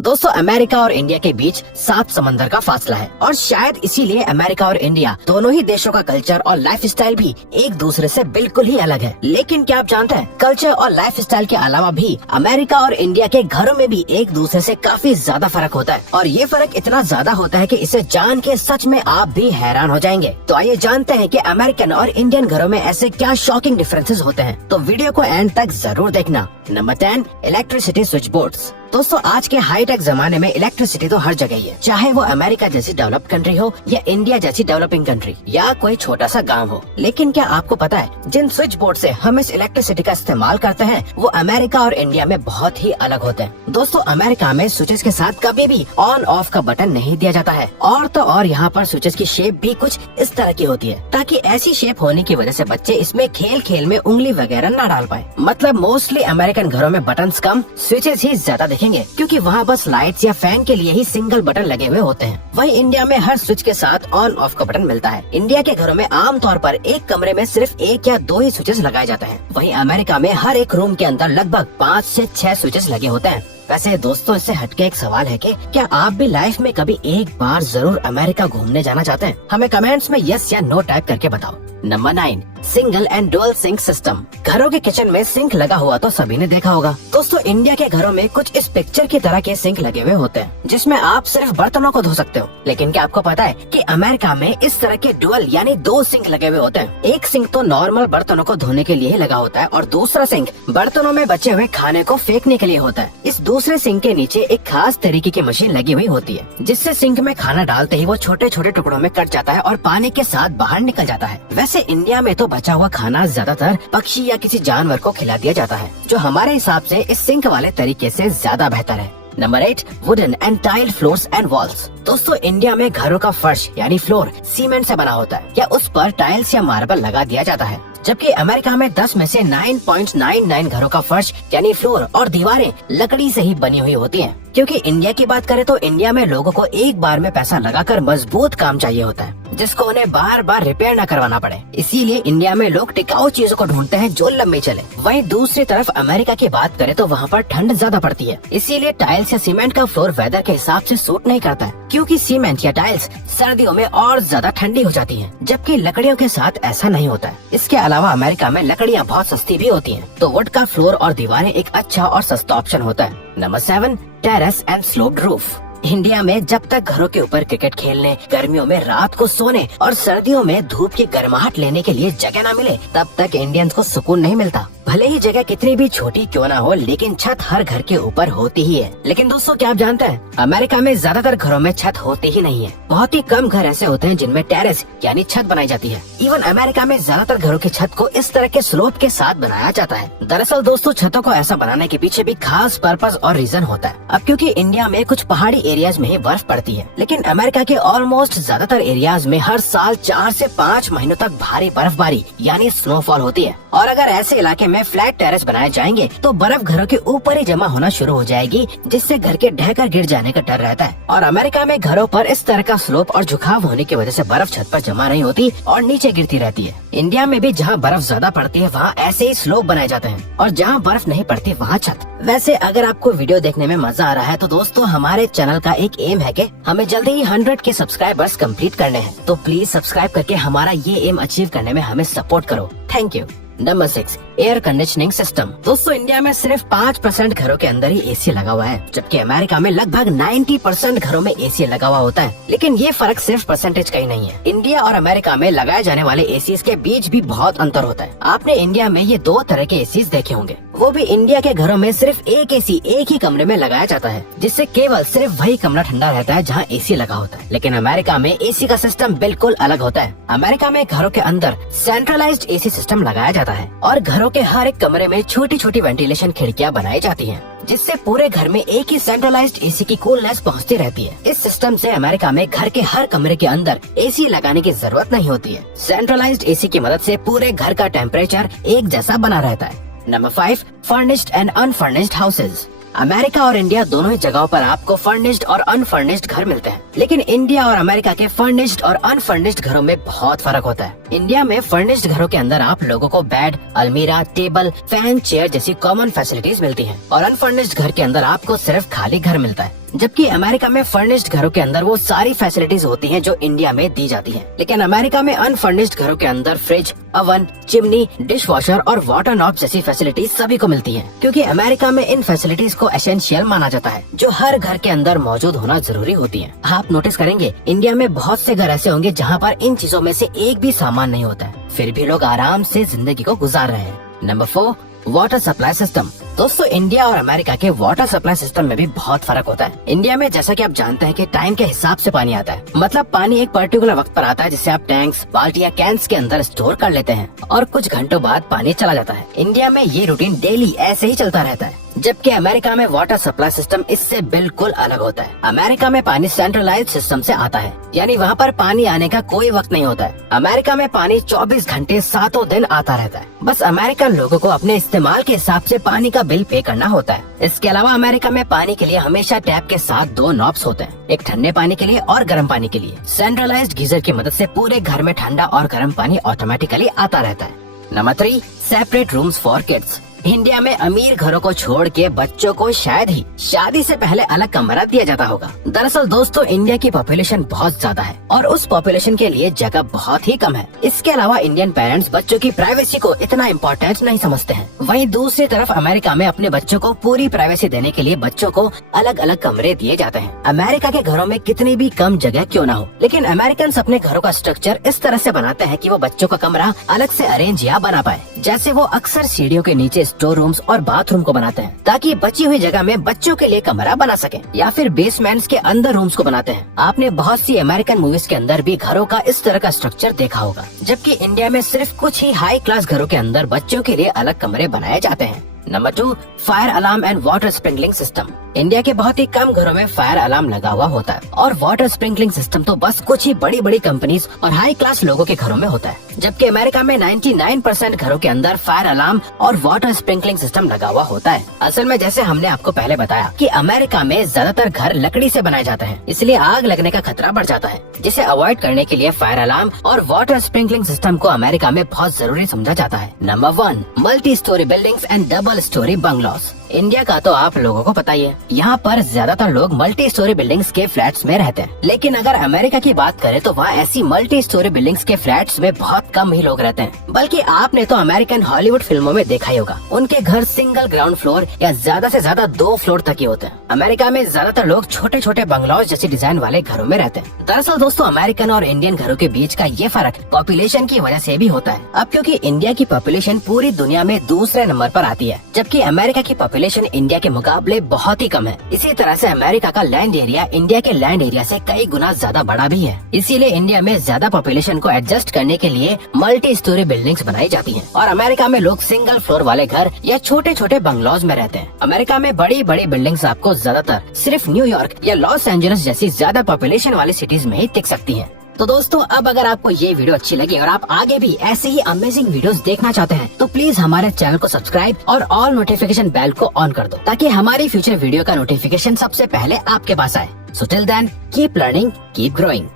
दोस्तों अमेरिका और इंडिया के बीच 7 समंदर का फासला है और शायद इसीलिए अमेरिका और इंडिया दोनों ही देशों का कल्चर और लाइफस्टाइल भी एक दूसरे से बिल्कुल ही अलग है। लेकिन क्या आप जानते हैं कल्चर और लाइफस्टाइल के अलावा भी अमेरिका और इंडिया के घरों में भी एक दूसरे से काफी ज्यादा फर्क होता है और ये फर्क इतना ज्यादा होता है कि इसे जान के सच में आप भी हैरान हो जाएंगे। तो आइए जानते हैं कि अमेरिकन और इंडियन घरों में ऐसे क्या शॉकिंग डिफरेंसेस होते हैं, तो वीडियो को एंड तक जरूर देखना। Number 10, electricity switch boards. दोस्तों आज के हाईटेक जमाने में इलेक्ट्रिसिटी तो हर जगह ही है, चाहे वो अमेरिका जैसी डेवलप्ड कंट्री हो या इंडिया जैसी डेवलपिंग कंट्री या कोई छोटा सा गांव हो। लेकिन क्या आपको पता है जिन स्विच बोर्ड से हम इस इलेक्ट्रिसिटी का इस्तेमाल करते हैं वो अमेरिका और इंडिया में बहुत ही अलग होते हैं। दोस्तों अमेरिका में स्विचेस के साथ कभी भी ऑन ऑफ का बटन नहीं दिया जाता है और तो और यहाँ पर स्विचेस की शेप भी कुछ इस तरह की होती है ताकि ऐसी शेप होने की वजह से बच्चे इसमें खेल खेल में उंगली वगैरह न डाल पाए। मतलब मोस्टली अमेरिकन घरों में बटन्स कम, स्विचेस ही ज्यादा दिखेंगे क्योंकि वहाँ बस लाइट्स या फैन के लिए ही सिंगल बटन लगे हुए होते हैं। वहीं इंडिया में हर स्विच के साथ ऑन ऑफ का बटन मिलता है। इंडिया के घरों में आमतौर पर एक कमरे में सिर्फ 1 या 2 ही स्विचेस लगाए जाते हैं। वहीं अमेरिका में हर एक रूम के अंदर लगभग 5 से 6 स्विचेस लगे होते हैं। वैसे दोस्तों इससे हटके एक सवाल है कि क्या आप भी लाइफ में कभी एक बार जरूर अमेरिका घूमने जाना चाहते हैं? हमें कमेंट्स में यस या नो टाइप करके बताओ। Number 9, single and dual sink system. घरों के किचन में सिंक लगा हुआ तो सभी ने देखा होगा। दोस्तों इंडिया के घरों में कुछ इस पिक्चर की तरह के सिंक लगे हुए होते हैं जिसमें आप सिर्फ बर्तनों को धो सकते हो। लेकिन क्या आपको पता है कि अमेरिका में इस तरह के डुअल यानी 2 सिंक लगे हुए होते हैं। एक सिंक तो नॉर्मल बर्तनों को धोने के लिए ही लगा होता है और दूसरा सिंक बर्तनों में बचे हुए खाने को फेंकने के लिए होता है। इस दूसरे सिंक के नीचे एक खास तरीके की मशीन लगी हुई होती है जिससे सिंक में खाना डालते ही वो छोटे छोटे टुकड़ों में कट जाता है और पानी के साथ बाहर निकल जाता है। वैसे इंडिया में तो बचा हुआ खाना ज्यादातर पक्षी या किसी जानवर को खिला दिया जाता है जो हमारे हिसाब से इस सिंक वाले तरीके से ज्यादा बेहतर है। Number 8, wooden and tile floors and walls. दोस्तों इंडिया में घरों का फर्श यानी फ्लोर सीमेंट से बना होता है या उस पर टाइल्स या मार्बल लगा दिया जाता है, जबकि अमेरिका में 10 में से 9.99 घरों का फर्श यानी फ्लोर और दीवारें लकड़ी से ही बनी हुई होती हैं। क्योंकि इंडिया की बात करें तो इंडिया में लोगों को एक बार में पैसा लगाकर मजबूत काम चाहिए होता है जिसको उन्हें बार बार रिपेयर न करवाना पड़े। इसीलिए इंडिया में लोग टिकाऊ चीजों को ढूंढते हैं जो लंबी चले। वहीं दूसरी तरफ अमेरिका की बात करें तो वहाँ पर ठंड ज्यादा पड़ती है, इसीलिए टाइल्स या सीमेंट का फ्लोर वेदर के हिसाब से सूट नहीं करता है क्योंकि सीमेंट या टाइल्स सर्दियों में और ज्यादा ठंडी हो जाती है, जबकि लकड़ियों के साथ ऐसा नहीं होता है। इसके अलावा अमेरिका में लकड़ियाँ बहुत सस्ती भी होती है, तो वुड का फ्लोर और दीवारें एक अच्छा और सस्ता ऑप्शन होता है। Number 7, terrace and sloped roof. India में जब तक घरों के ऊपर क्रिकेट खेलने, गर्मियों में रात को सोने और सर्दियों में धूप की गर्माहट लेने के लिए जगह न मिले तब तक इंडियंस को सुकून नहीं मिलता। भले ही जगह कितनी भी छोटी क्यों ना हो लेकिन छत हर घर के ऊपर होती ही है। लेकिन दोस्तों क्या आप जानते हैं अमेरिका में ज्यादातर घरों में छत होती ही नहीं है। बहुत ही कम घर ऐसे होते हैं जिनमें टेरेस यानी छत बनाई जाती है। इवन अमेरिका में ज्यादातर घरों की छत को इस तरह के स्लोप के साथ बनाया जाता है। दरअसल दोस्तों छतों को ऐसा बनाने के पीछे भी खास पर्पस और रीजन होता है। अब क्योंकि इंडिया में कुछ पहाड़ी एरियाज में ही बर्फ पड़ती है, लेकिन अमेरिका के ऑलमोस्ट ज्यादातर एरियाज में हर साल 4 से 5 महीनों तक भारी बर्फबारी यानी स्नोफॉल होती है। और अगर ऐसे इलाके में फ्लैट टेरेस बनाए जाएंगे तो बर्फ घरों के ऊपर ही जमा होना शुरू हो जाएगी जिससे घर के ढहकर गिर जाने का डर रहता है। और अमेरिका में घरों पर इस तरह का स्लोप और झुकाव होने की वजह से बर्फ छत पर जमा नहीं होती और नीचे गिरती रहती है। इंडिया में भी जहाँ बर्फ ज्यादा पड़ती है वहाँ ऐसे ही स्लोप बनाए जाते हैं और जहाँ बर्फ नहीं पड़ती वहाँ छत। वैसे अगर आपको वीडियो देखने में मजा आ रहा है तो दोस्तों हमारे चैनल का एक एम है कि हमें जल्दी ही 100 के सब्सक्राइबर्स कंप्लीट करने हैं, तो प्लीज सब्सक्राइब करके हमारा ये एम अचीव करने में हमें सपोर्ट करो। Thank you. Number 6, air conditioning system. दोस्तों इंडिया में सिर्फ 5% घरों के अंदर ही एसी लगा हुआ है, जबकि अमेरिका में लगभग 90% घरों में एसी लगा हुआ होता है। लेकिन ये फर्क सिर्फ परसेंटेज का ही नहीं है। इंडिया और अमेरिका में लगाए जाने वाले एसी के बीच भी बहुत अंतर होता है। आपने इंडिया में ये 2 तरह के एसी देखे होंगे, वो भी इंडिया के घरों में सिर्फ एक एसी एक ही कमरे में लगाया जाता है जिससे केवल सिर्फ वही कमरा ठंडा रहता है जहाँ एसी लगा होता है। लेकिन अमेरिका में एसी का सिस्टम बिल्कुल अलग होता है। अमेरिका में घरों के अंदर सेंट्रलाइज्ड एसी सिस्टम लगाया जाता है और घरों के हर एक कमरे में छोटी छोटी वेंटिलेशन खिड़कियां बनाई जाती हैं जिससे पूरे घर में एक ही सेंट्रलाइज्ड एसी की कूलनेस पहुंचती रहती है। इस सिस्टम से अमेरिका में घर के हर कमरे के अंदर एसी लगाने की जरूरत नहीं होती है। सेंट्रलाइज्ड एसी की मदद से पूरे घर का टेम्परेचर एक जैसा बना रहता है। Number 5, furnished and unfurnished houses. America और इंडिया दोनों ही जगहों पर आपको फर्निश्ड और अनफर्निश्ड घर मिलते हैं, लेकिन इंडिया और अमेरिका के फर्निश्ड और अनफर्निश्ड घरों में बहुत फर्क होता है। इंडिया में फर्निश्ड घरों के अंदर आप लोगों को बेड, अलमीरा, टेबल, फैन, चेयर जैसी कॉमन फैसिलिटीज मिलती हैं और अनफर्निश्ड घर के अंदर आपको सिर्फ खाली घर मिलता है। जबकि अमेरिका में फर्निश्ड घरों के अंदर वो सारी फैसिलिटीज होती हैं जो इंडिया में दी जाती हैं। लेकिन अमेरिका में अनफर्निश्ड घरों के अंदर fridge, oven, chimney, dish washer और वाटर नॉब जैसी फैसिलिटीज सभी को मिलती हैं, क्योंकि अमेरिका में इन फैसिलिटीज को एसेंशियल माना जाता है, जो हर घर के अंदर मौजूद होना जरूरी होती है। आप नोटिस करेंगे इंडिया में बहुत से घर ऐसे होंगे जहाँ पर इन चीजों में से एक भी सामान नहीं होता है, फिर भी लोग आराम से जिंदगी को गुजार रहे हैं। Number 4, water supply system. दोस्तों, इंडिया और अमेरिका के वाटर सप्लाई सिस्टम में भी बहुत फर्क होता है। इंडिया में जैसा कि आप जानते हैं कि टाइम के हिसाब से पानी आता है, मतलब पानी एक पर्टिकुलर वक्त पर आता है जिसे आप टैंक्स, बाल्टी या कैंस के अंदर स्टोर कर लेते हैं और कुछ घंटों बाद पानी चला जाता है। इंडिया में ये रूटीन डेली ऐसे ही चलता रहता है, जबकि अमेरिका में वाटर सप्लाई सिस्टम इससे बिल्कुल अलग होता है। अमेरिका में पानी सेंट्रलाइज्ड सिस्टम से आता है, यानी वहाँ पर पानी आने का कोई वक्त नहीं होता है। अमेरिका में पानी 24 घंटे 7 दिन आता रहता है। बस अमेरिकन लोगों को अपने इस्तेमाल के हिसाब से पानी का बिल पे करना होता है। इसके अलावा अमेरिका में पानी के लिए हमेशा टैप के साथ 2 नॉब्स होते हैं, एक ठंडे पानी के लिए और गर्म पानी के लिए। सेंट्रलाइज्ड गीजर की मदद से पूरे घर में ठंडा और गर्म पानी ऑटोमेटिकली आता रहता है। Number 3, separate rooms for kids. India में अमीर घरों को छोड़ के बच्चों को शायद ही शादी से पहले अलग कमरा दिया जाता होगा। दरअसल दोस्तों, इंडिया की पॉपुलेशन बहुत ज्यादा है और उस पॉपुलेशन के लिए जगह बहुत ही कम है। इसके अलावा इंडियन पेरेंट्स बच्चों की प्राइवेसी को इतना इम्पोर्टेंट नहीं समझते हैं। वहीं दूसरी तरफ अमेरिका में अपने बच्चों को पूरी प्राइवेसी देने के लिए बच्चों को अलग अलग कमरे दिए जाते हैं। अमेरिका के घरों में कितनी भी कम जगह क्यों न हो, लेकिन अमेरिकन अपने घरों का स्ट्रक्चर इस तरह से बनाते हैं कि वो बच्चों का कमरा अलग से अरेंज या बना पाए। जैसे वो अक्सर सीढ़ियों के नीचे स्टोर रूम्स और बाथरूम को बनाते हैं ताकि बची हुई जगह में बच्चों के लिए कमरा बना सके, या फिर बेसमेंट्स के अंदर रूम्स को बनाते हैं। आपने बहुत सी अमेरिकन मूवीज के अंदर भी घरों का इस तरह का स्ट्रक्चर देखा होगा, जबकि इंडिया में सिर्फ कुछ ही हाई क्लास घरों के अंदर बच्चों के लिए अलग कमरे बनाए जाते हैं। Number 2, fire alarm and water sprinkling system. India के बहुत ही कम घरों में फायर अलार्म लगा हुआ होता है और वाटर स्प्रिंकलिंग सिस्टम तो बस कुछ ही बड़ी बड़ी कंपनीज और हाई क्लास लोगों के घरों में होता है, जबकि अमेरिका में 99% घरों के अंदर फायर अलार्म और वाटर स्प्रिंकलिंग सिस्टम लगा हुआ होता है। असल में जैसे हमने आपको पहले बताया कि अमेरिका में ज्यादातर घर लकड़ी से बनाए जाते हैं, इसलिए आग लगने का खतरा बढ़ जाता है, जिसे अवॉइड करने के लिए फायर अलार्म और वाटर स्प्रिंकलिंग सिस्टम को अमेरिका में बहुत जरूरी समझा जाता है। Number 1, multi storey buildings and double storey bungalows. India का तो आप लोगों को पता ही है, यहाँ पर ज्यादातर लोग मल्टी स्टोरी बिल्डिंग्स के फ्लैट्स में रहते हैं। लेकिन अगर अमेरिका की बात करें तो वहाँ ऐसी मल्टी स्टोरी बिल्डिंग्स के फ्लैट्स में बहुत कम ही लोग रहते हैं। बल्कि आपने तो अमेरिकन हॉलीवुड फिल्मों में देखा ही होगा, उनके घर सिंगल ग्राउंड फ्लोर या ज्यादा से ज्यादा 2 फ्लोर तक ही होते हैं। अमेरिका में ज्यादातर लोग छोटे छोटे बंगलौज जैसी डिजाइन वाले घरों में रहते हैं। दरअसल दोस्तों, अमेरिकन और इंडियन घरों के बीच का ये फर्क पॉपुलेशन की वजह से भी होता है। अब क्योंकि इंडिया की पॉपुलेशन पूरी दुनिया में दूसरे नंबर पर आती है, जबकि अमेरिका की पॉपुलेशन इंडिया के मुकाबले बहुत ही कम है। इसी तरह से अमेरिका का लैंड एरिया इंडिया के लैंड एरिया से कई गुना ज्यादा बड़ा भी है। इसीलिए इंडिया में ज्यादा पॉपुलेशन को एडजस्ट करने के लिए मल्टी स्टोरी बिल्डिंग्स बनाई जाती हैं और अमेरिका में लोग सिंगल फ्लोर वाले घर या छोटे छोटे बंगलौज में रहते हैं। अमेरिका में बड़ी बड़ी बिल्डिंग्स आपको ज्यादातर सिर्फ न्यूयॉर्क या लॉस एंजलिस जैसी ज्यादा पॉपुलेशन वाली सिटीज में ही दिख सकती है। तो दोस्तों, अब अगर आपको ये वीडियो अच्छी लगी और आप आगे भी ऐसे ही अमेजिंग वीडियोस देखना चाहते हैं तो प्लीज हमारे चैनल को सब्सक्राइब और ऑल नोटिफिकेशन बेल को ऑन कर दो, ताकि हमारी फ्यूचर वीडियो का नोटिफिकेशन सबसे पहले आपके पास आए। So till then, keep learning, keep growing.